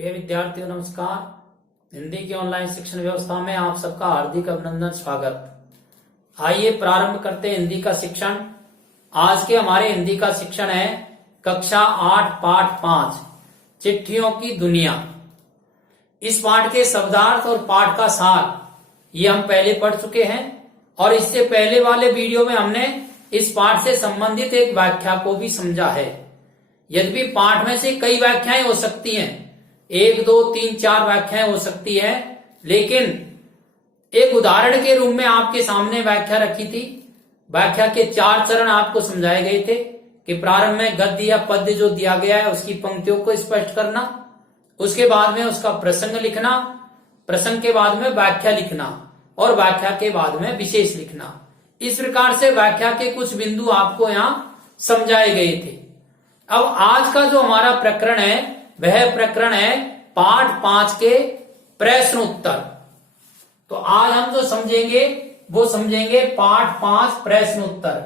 प्रिय विद्यार्थियों नमस्कार। हिंदी की ऑनलाइन शिक्षण व्यवस्था में आप सबका हार्दिक अभिनंदन स्वागत। आइए प्रारंभ करते हैं हिंदी का शिक्षण। आज के हमारे हिंदी का शिक्षण है कक्षा 8 पाठ 5 चिट्ठियों की दुनिया। इस पाठ के शब्दार्थ और पाठ का सार ये हम पहले पढ़ चुके हैं और इससे पहले वाले वीडियो में हमने इस पाठ से संबंधित एक व्याख्या को भी समझा है। यद्यपि पाठ में से कई व्याख्याएं हो सकती हैं, 1 2 3 4 व्याख्याएं हो सकती है, लेकिन एक उदाहरण के रूप में आपके सामने व्याख्या रखी थी। व्याख्या के 4 चरण आपको समझाए गए थे कि प्रारंभ में गद्य या पद्य जो दिया गया है उसकी पंक्तियों को स्पष्ट करना, उसके बाद में उसका प्रसंग लिखना, प्रसंग के बाद में व्याख्या लिखना और व्याख्या के बाद में विशेष लिखना। इस प्रकार से व्याख्या के कुछ बिंदु आपको यहाँ समझाए गए थे। अब आज का जो हमारा प्रकरण है वह प्रकरण है पाठ 5 के प्रश्न उत्तर। तो आज हम जो समझेंगे वो समझेंगे पाठ 5 प्रश्न उत्तर।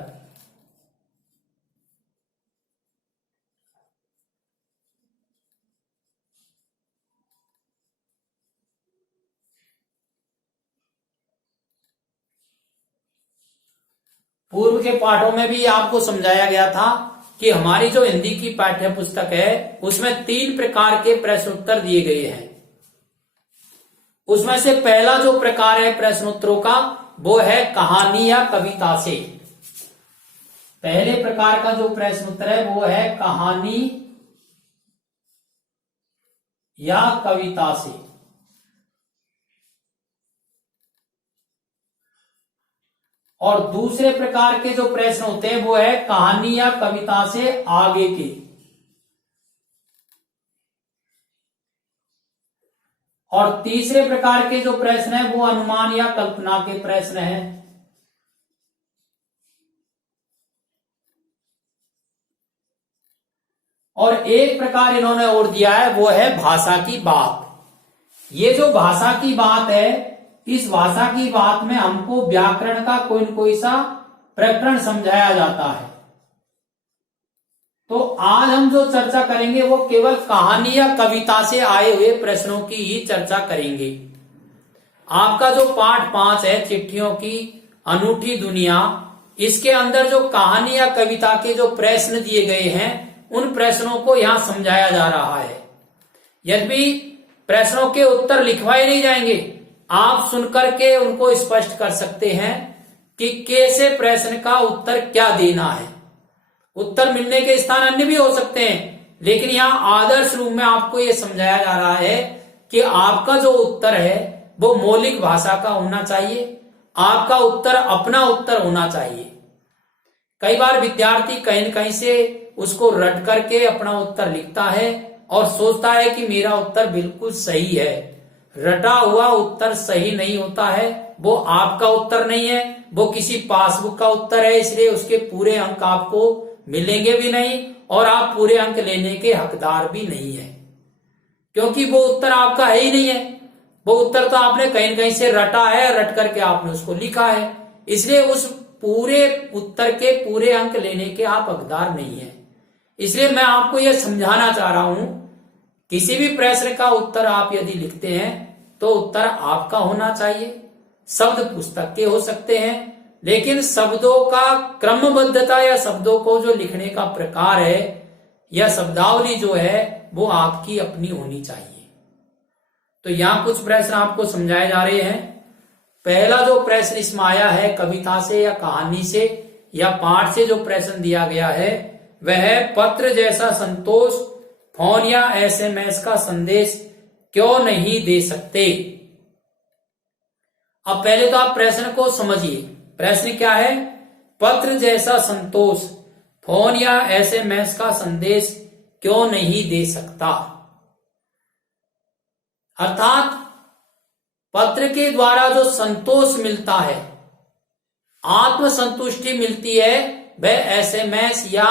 पूर्व के पाठों में भी आपको समझाया गया था कि हमारी जो हिंदी की पाठ्य पुस्तक है उसमें 3 प्रकार के प्रश्न उत्तर दिए गए हैं। उसमें से पहला जो प्रकार है प्रश्नोत्तरों का वो है कहानी या कविता से। पहले प्रकार का जो प्रश्न उत्तर है वो है कहानी या कविता से। और दूसरे प्रकार के जो प्रश्न होते हैं वो है कहानी या कविता से आगे के। और तीसरे प्रकार के जो प्रश्न है वो अनुमान या कल्पना के प्रश्न हैं। और एक प्रकार इन्होंने और दिया है वो है भाषा की बात। ये जो भाषा की बात है, इस भाषा की बात में हमको व्याकरण का कोई न कोई सा प्रकरण समझाया जाता है। तो आज हम जो चर्चा करेंगे वो केवल कहानी या कविता से आए हुए प्रश्नों की ही चर्चा करेंगे। आपका जो पाठ 5 है चिट्ठियों की अनूठी दुनिया, इसके अंदर जो कहानी या कविता के जो प्रश्न दिए गए हैं उन प्रश्नों को यहां समझाया जा रहा है। यद्यपि प्रश्नों के उत्तर लिखवाए नहीं जाएंगे, आप सुनकर के उनको स्पष्ट कर सकते हैं कि कैसे प्रश्न का उत्तर क्या देना है। उत्तर मिलने के स्थान अन्य भी हो सकते हैं, लेकिन यहां आदर्श रूप में आपको यह समझाया जा रहा है कि आपका जो उत्तर है वो मौलिक भाषा का होना चाहिए। आपका उत्तर अपना उत्तर होना चाहिए। कई बार विद्यार्थी कहीं न कहीं से उसको रट करके अपना उत्तर लिखता है और सोचता है कि मेरा उत्तर बिल्कुल सही है। रटा हुआ उत्तर सही नहीं होता है, वो आपका उत्तर नहीं है, वो किसी पासबुक का उत्तर है, इसलिए उसके पूरे अंक आपको मिलेंगे भी नहीं और आप पूरे अंक लेने के हकदार भी नहीं है, क्योंकि वो उत्तर आपका है ही नहीं है। वो उत्तर तो आपने कहीं न कहीं से रटा है, रट करके आपने उसको लिखा है, इसलिए उस पूरे उत्तर के पूरे अंक लेने के आप हकदार नहीं है। इसलिए मैं आपको यह समझाना चाह रहा हूं, किसी भी प्रश्न का उत्तर आप यदि लिखते हैं तो उत्तर आपका होना चाहिए। शब्द पुस्तक के हो सकते हैं, लेकिन शब्दों का क्रमबद्धता या शब्दों को जो लिखने का प्रकार है या शब्दावली जो है वो आपकी अपनी होनी चाहिए। तो यहां कुछ प्रश्न आपको समझाए जा रहे हैं। पहला जो प्रश्न इसमें आया है कविता से या कहानी से या पाठ से जो प्रश्न दिया गया है वह है पत्र जैसा संतोष फोन या SMS का संदेश क्यों नहीं दे सकते। अब पहले तो आप प्रश्न को समझिए। प्रश्न क्या है? पत्र जैसा संतोष फोन या SMS का संदेश क्यों नहीं दे सकता। अर्थात पत्र के द्वारा जो संतोष मिलता है, आत्म संतुष्टि मिलती है, वह SMS या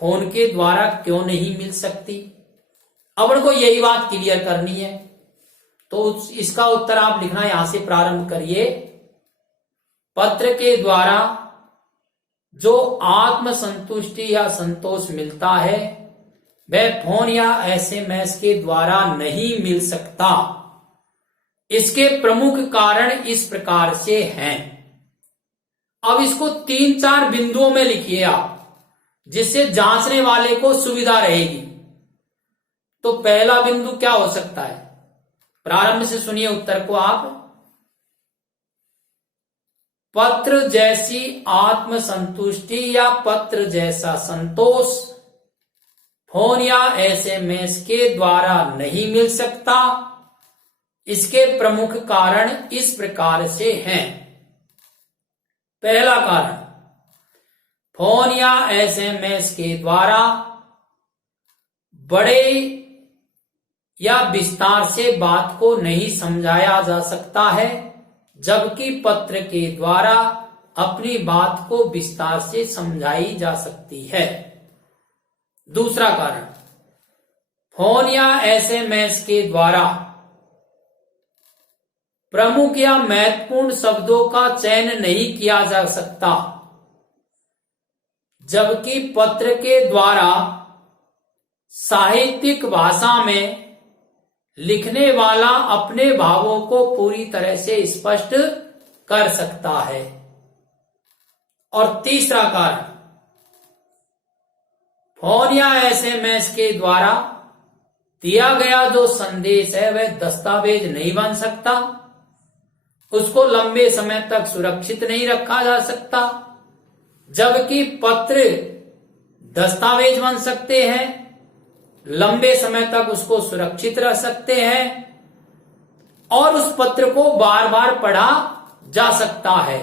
फोन के द्वारा क्यों नहीं मिल सकती। अब उनको यही बात क्लियर करनी है, तो इसका उत्तर आप लिखना यहां से प्रारंभ करिए। पत्र के द्वारा जो आत्म संतुष्टि या संतोष मिलता है वह फोन या एसएमएस के द्वारा नहीं मिल सकता। इसके प्रमुख कारण इस प्रकार से हैं। अब इसको 3-4 बिंदुओं में लिखिए आप, जिससे जांचने वाले को सुविधा रहेगी। तो पहला बिंदु क्या हो सकता है? प्रारंभ से सुनिए उत्तर को आप। पत्र जैसी आत्मसंतुष्टि या पत्र जैसा संतोष फोन या एसएमएस के द्वारा नहीं मिल सकता। इसके प्रमुख कारण इस प्रकार से हैं। पहला कारण, फोन या एसएमएस के द्वारा बड़े या विस्तार से बात को नहीं समझाया जा सकता है, जबकि पत्र के द्वारा अपनी बात को विस्तार से समझाई जा सकती है। दूसरा कारण, फोन या एसएमएस के द्वारा प्रमुख या महत्वपूर्ण शब्दों का चयन नहीं किया जा सकता, जबकि पत्र के द्वारा साहित्यिक भाषा में लिखने वाला अपने भावों को पूरी तरह से स्पष्ट कर सकता है। और तीसरा कारण, फोन या एसएमएस के द्वारा दिया गया जो संदेश है वह दस्तावेज नहीं बन सकता, उसको लंबे समय तक सुरक्षित नहीं रखा जा सकता, जबकि पत्र दस्तावेज बन सकते हैं, लंबे समय तक उसको सुरक्षित रख सकते हैं और उस पत्र को बार बार पढ़ा जा सकता है।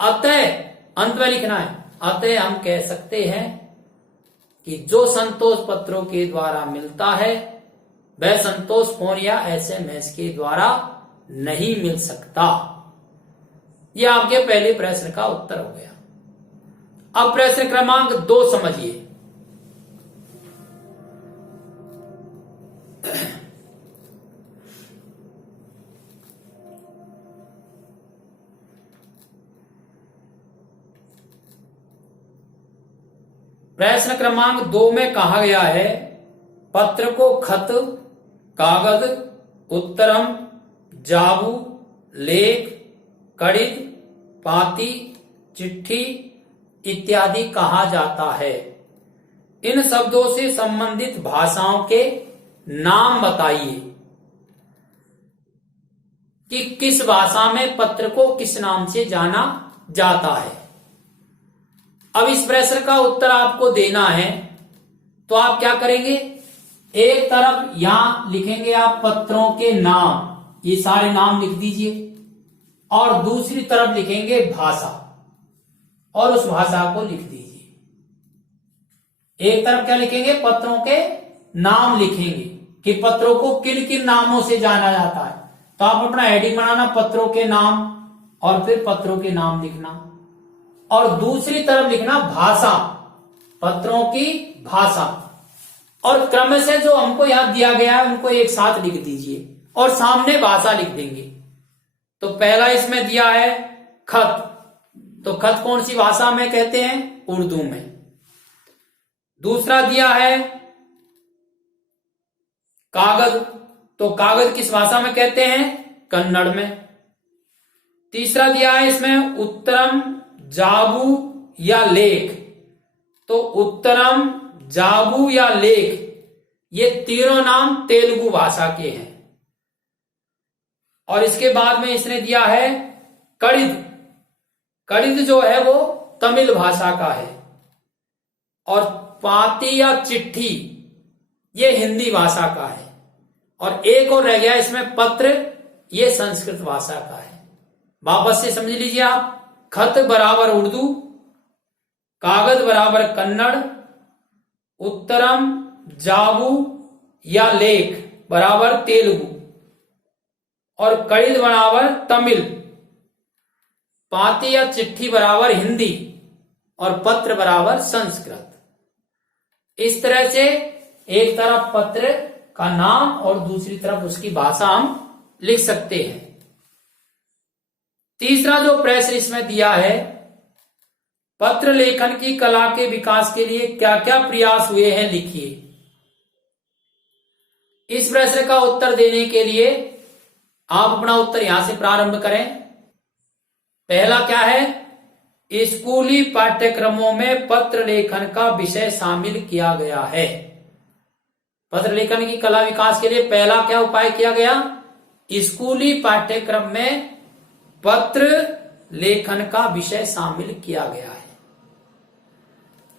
अतः अंत में लिखना है, अतः हम कह सकते हैं कि जो संतोष पत्रों के द्वारा मिलता है वह संतोष फोन या एसएमएस के द्वारा नहीं मिल सकता। यह आपके पहले प्रश्न का उत्तर हो गया। अब प्रश्न क्रमांक 2 समझिए। प्रश्न क्रमांक 2 में कहा गया है, पत्र को खत, कागज, उत्तरम, जाबू, लेख, कड़ित, पाती, चिट्ठी इत्यादि कहा जाता है। इन शब्दों से संबंधित भाषाओं के नाम बताइए कि किस भाषा में पत्र को किस नाम से जाना जाता है। अब इस प्रश्न का उत्तर आपको देना है, तो आप क्या करेंगे, एक तरफ यहां लिखेंगे आप पत्रों के नाम, ये सारे नाम लिख दीजिए, और दूसरी तरफ लिखेंगे भाषा और उस भाषा को लिख दीजिए। एक तरफ क्या लिखेंगे, पत्रों के नाम लिखेंगे कि पत्रों को किन किन नामों से जाना जाता है। तो आप अपना हेडिंग बनाना, पत्रों के नाम, और फिर पत्रों के नाम लिखना, और दूसरी तरफ लिखना भाषा, पत्रों की भाषा, और क्रम से जो हमको यहां दिया गया है उनको एक साथ लिख दीजिए और सामने भाषा लिख देंगे। तो पहला इसमें दिया है खत, तो खत कौन सी भाषा में कहते हैं, उर्दू में। दूसरा दिया है कागज, तो कागज किस भाषा में कहते हैं, कन्नड़ में। तीसरा दिया है इसमें उत्तरम, जाबू या लेख, तो उत्तरम, जाबू या लेख ये तीनों नाम तेलुगु भाषा के हैं। और इसके बाद में इसने दिया है कड़ित, कड़ित जो है वो तमिल भाषा का है। और पाती या चिट्ठी ये हिंदी भाषा का है। और एक और रह गया इसमें पत्र, ये संस्कृत भाषा का है। वापस से समझ लीजिए आप, खत बराबर उर्दू, कागज बराबर कन्नड़, उत्तरम, जाबू या लेख बराबर तेलुगु, और कड़ित बराबर तमिल, पाती या चिट्ठी बराबर हिंदी, और पत्र बराबर संस्कृत। इस तरह से एक तरफ पत्र का नाम और दूसरी तरफ उसकी भाषा हम लिख सकते हैं। तीसरा जो प्रश्न इसमें दिया है, पत्र लेखन की कला के विकास के लिए क्या क्या प्रयास हुए हैं, लिखिए। इस प्रश्न का उत्तर देने के लिए आप अपना उत्तर यहां से प्रारंभ करें। पहला क्या है, स्कूली पाठ्यक्रमों में पत्र लेखन का विषय शामिल किया गया है। पत्र लेखन की कला विकास के लिए पहला क्या उपाय किया गया, स्कूली पाठ्यक्रम में पत्र लेखन का विषय शामिल किया गया है।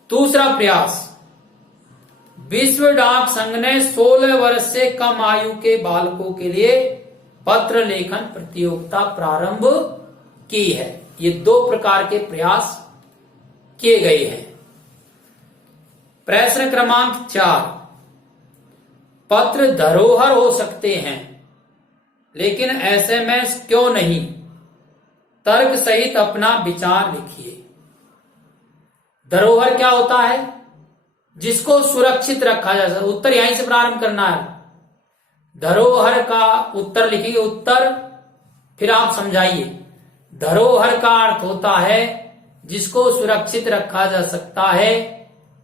दूसरा प्रयास, विश्व डाक संघ ने 16 वर्ष से कम आयु के बालकों के लिए पत्र लेखन प्रतियोगिता प्रारंभ की है। ये 2 प्रकार के प्रयास किए गए हैं। प्रश्न क्रमांक 4, पत्र धरोहर हो सकते हैं लेकिन एसएमएस क्यों नहीं? तर्क सहित अपना विचार लिखिए। धरोहर क्या होता है? जिसको सुरक्षित रखा जा सकता। उत्तर यहीं से प्रारंभ करना है। धरोहर का उत्तर लिखेंगे, उत्तर फिर आप समझाइए। धरोहर का अर्थ होता है जिसको सुरक्षित रखा जा सकता है,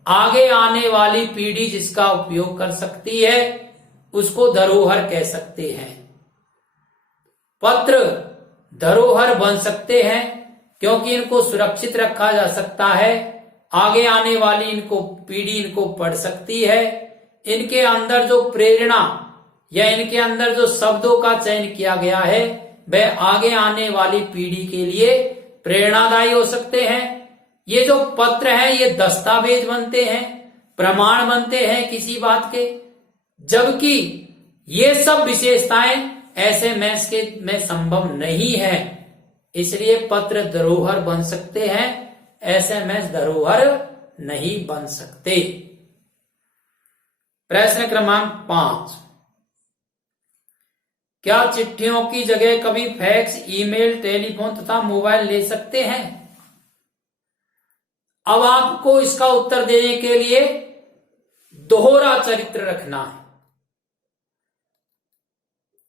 आगे आने वाली पीढ़ी जिसका उपयोग कर सकती है, उसको धरोहर कह सकते हैं। पत्र धरोहर बन सकते हैं क्योंकि इनको सुरक्षित रखा जा सकता है, आगे आने वाली इनको पीढ़ी इनको पढ़ सकती है, इनके अंदर जो प्रेरणा या इनके अंदर जो शब्दों का चयन किया गया है वह आगे आने वाली पीढ़ी के लिए प्रेरणादायी हो सकते हैं। ये जो पत्र हैं ये दस्तावेज बनते हैं, प्रमाण बनते हैं किसी बात के, जबकि ये सब विशेषताएं एसएमएस के में संभव नहीं है। इसलिए पत्र धरोहर बन सकते हैं, एसएमएस धरोहर नहीं बन सकते। प्रश्न क्रमांक 5, क्या चिट्ठियों की जगह कभी फैक्स, ईमेल, टेलीफोन तथा मोबाइल ले सकते हैं? अब आपको इसका उत्तर देने के लिए दोहरा चरित्र रखना है।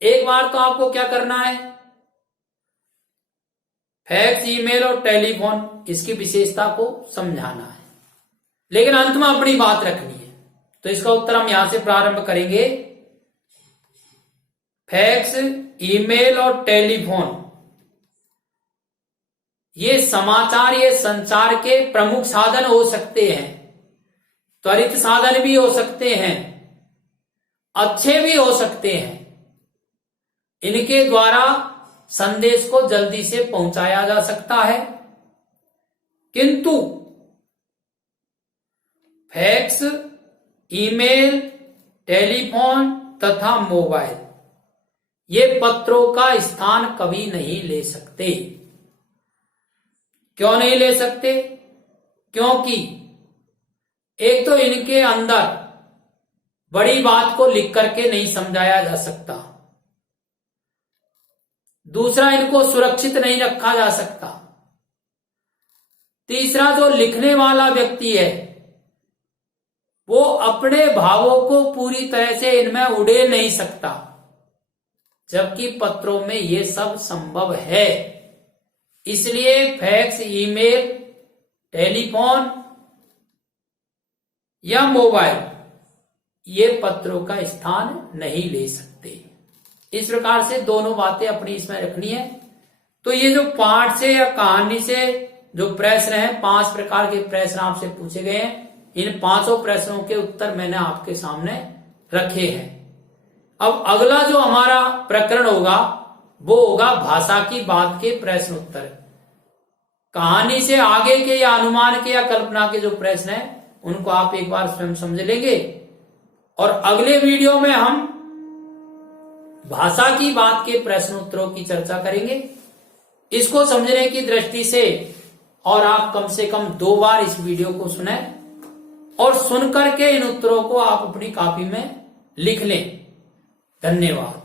एक बार तो आपको क्या करना है, फैक्स, ईमेल और टेलीफोन इसकी विशेषता को समझाना है, लेकिन अंत में अपनी बात रखनी है। तो इसका उत्तर हम यहां से प्रारंभ करेंगे। फैक्स, ईमेल और टेलीफोन ये समाचार, ये संचार के प्रमुख साधन हो सकते हैं। त्वरित साधन भी हो सकते हैं, अच्छे भी हो सकते हैं। इनके द्वारा संदेश को जल्दी से पहुंचाया जा सकता है, किंतु फैक्स, ईमेल, टेलीफोन तथा मोबाइल ये पत्रों का स्थान कभी नहीं ले सकते। क्यों नहीं ले सकते? क्योंकि एक तो इनके अंदर बड़ी बात को लिख करके नहीं समझाया जा सकता, दूसरा इनको सुरक्षित नहीं रखा जा सकता, तीसरा जो लिखने वाला व्यक्ति है वो अपने भावों को पूरी तरह से इनमें उड़ेल नहीं सकता, जबकि पत्रों में ये सब संभव है। इसलिए फैक्स, ईमेल, टेलीफोन या मोबाइल ये पत्रों का स्थान नहीं ले सकते। इस प्रकार से दोनों बातें अपनी इसमें रखनी है। तो ये जो पाठ से या कहानी से जो प्रश्न है, 5 प्रकार के प्रश्न आपसे पूछे गए हैं, इन 5 प्रश्नों के उत्तर मैंने आपके सामने रखे हैं। अब अगला जो हमारा प्रकरण होगा वो होगा भाषा की बात के प्रश्न उत्तर। कहानी से आगे के या अनुमान के या कल्पना के जो प्रश्न हैं उनको आप एक बार स्वयं समझ लेंगे, और अगले वीडियो में हम भाषा की बात के प्रश्न उत्तरों की चर्चा करेंगे। इसको समझने की दृष्टि से और आप कम से कम 2 बार इस वीडियो को सुने और सुनकर के इन उत्तरों को आप अपनी कॉपी में लिख लें। धन्यवाद।